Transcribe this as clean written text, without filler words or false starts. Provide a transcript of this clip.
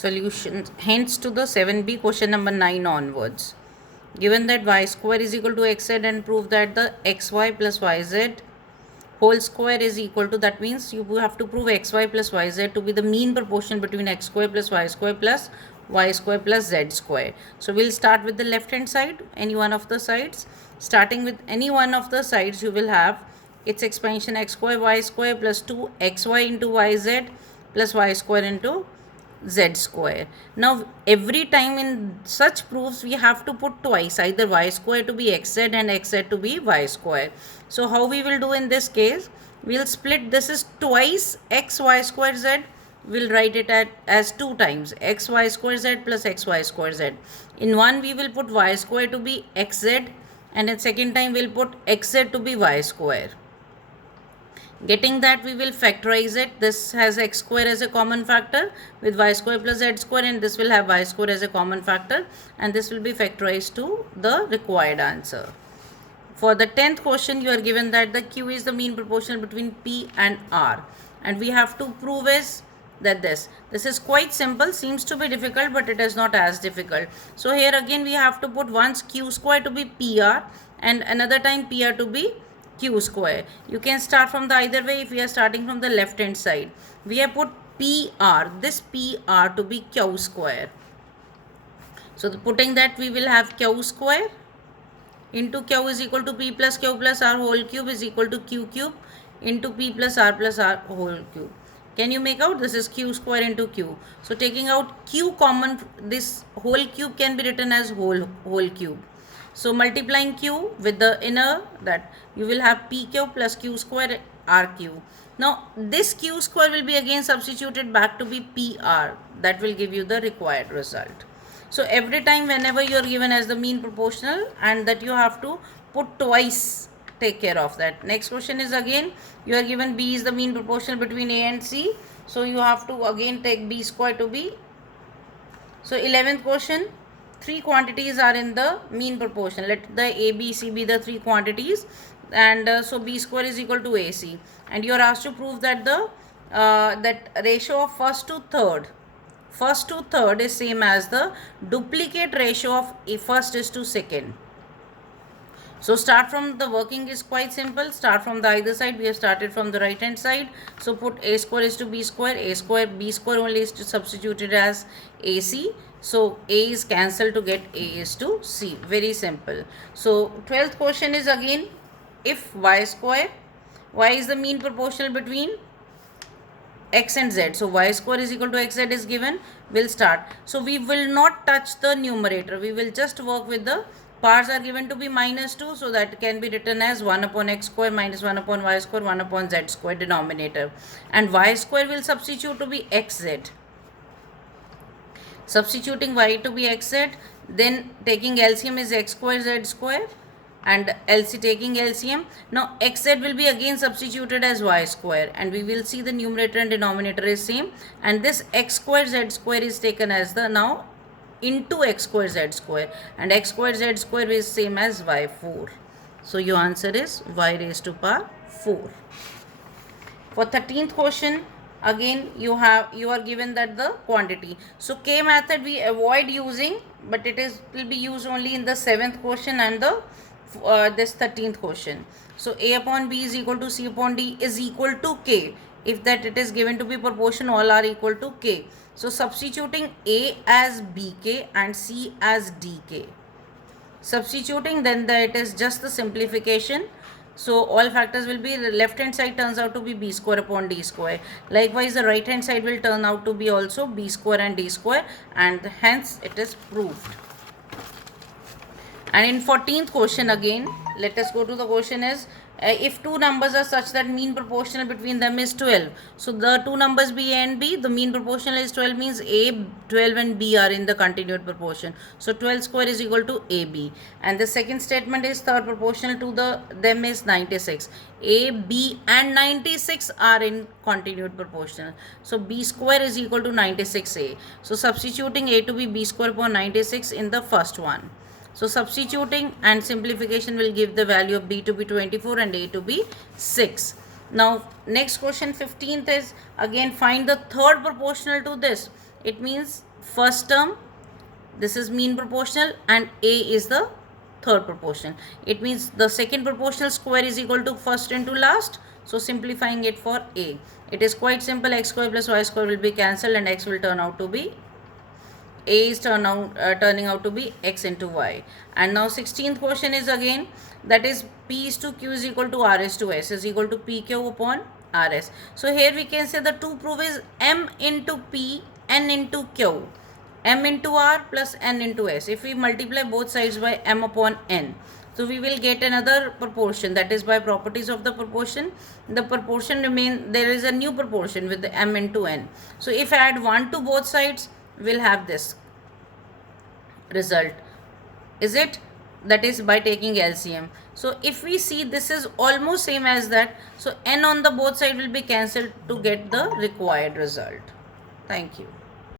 Solutions hence to the 7b question number 9 onwards. Given that y square is equal to xz and prove that the xy plus yz whole square is equal to, that means you have to prove xy plus yz to be the mean proportion between x square plus y square plus z square. So we'll start with the left hand side, any one of the sides. Starting with any one of the sides, you will have its expansion x square y square plus 2xy into yz plus y square into z square. Now every time in such proofs we have to put twice, either y square to be xz and xz to be y square. So how we will do in this case, we'll split this is twice x y square z, we'll write it as 2 times x y square z plus x y square z. In one we will put y square to be xz and in second time we'll put xz to be y square. Getting that, we will factorize it. This has x square as a common factor with y square plus z square, and this will have y square as a common factor, and this will be factorized to the required answer. For the 10th question, you are given that the Q is the mean proportional between P and R, and we have to prove is that this is quite simple. Seems to be difficult, but it is not as difficult. So here again we have to put once Q square to be PR and another time PR to be Q square. You can start from the either way. If we are starting from the left hand side, we have put PR, this PR to be Q square. So putting that, we will have Q square into Q is equal to P plus Q plus R whole cube is equal to Q cube into P plus R whole cube. Can you make out? This is Q square into Q. So taking out Q common, this whole cube can be written as whole cube. So multiplying Q with the inner, that you will have PQ plus Q square RQ. Now this Q square will be again substituted back to be PR. That will give you the required result. So every time whenever you are given as the mean proportional, and that you have to put twice, take care of that. Next question is again, you are given B is the mean proportional between A and C. So you have to again take B square to be. So 11th question, 3 quantities are in the mean proportion. Let the A, B, C be the 3 quantities, and so B square is equal to AC. And you are asked to prove that the that ratio of first to third is same as the duplicate ratio of first is to second. So start from the working is quite simple. Start from the either side. We have started from the right hand side. So put A square is to B square. A square, B square only is to substituted as AC. So A is cancelled to get A is to C. Very simple. So 12th question is again, if y square, y is the mean proportional between x and z. So y square is equal to xz is given. We'll start. So we will not touch the numerator. We will just work with the parts are given to be -2, so that can be written as 1 upon x square minus 1 upon y square 1 upon z square denominator, and y square will substitute to be xz. Substituting y to be xz, then taking LCM is x square z square, and taking LCM. Now xz will be again substituted as y square, and we will see the numerator and denominator is same, and this x square z square is taken as the now into x square z square, and x square z square is same as y4. So your answer is y raised to power 4. For 13th question, again you are given that the quantity. So K method we avoid using, but will be used only in the 7th question and the this 13th question. So A upon B is equal to C upon D is equal to K. If that it is given to be proportion, all are equal to K. So substituting A as BK and C as DK. Substituting, then it is just the simplification. So all factors will be, the left hand side turns out to be B square upon D square. Likewise the right hand side will turn out to be also B square and D square, and hence it is proved. And in 14th question again, let us go to the question is, if two numbers are such that mean proportional between them is 12. So the two numbers B and B, the mean proportional is 12, means A 12 and B are in the continued proportion. So 12 square is equal to AB. And the second statement is third proportional to them is 96. A, B and 96 are in continued proportional. So B square is equal to 96A. So substituting A to be B square upon 96 in the first one. So substituting and simplification will give the value of B to be 24 and A to be 6. Now next question 15th is again find the third proportional to this. It means first term, this is mean proportional, and A is the third proportional. It means the second proportional square is equal to first into last. So simplifying it for A, it is quite simple. X square plus y square will be cancelled and x will turn out to be, A is turning out to be x into y. And now 16th question is again, that is P is to Q is equal to R is to S is equal to PQ upon RS. So here we can say the two proof is M into P, N into Q, M into R plus N into S. If we multiply both sides by M upon N, so we will get another proportion, that is by properties of the proportion. The proportion remain, there is a new proportion with the M into N. So if I add 1 to both sides, we'll have this result. Is it? That is by taking LCM. So if we see, this is almost same as that. So N on the both side will be cancelled to get the required result. Thank you.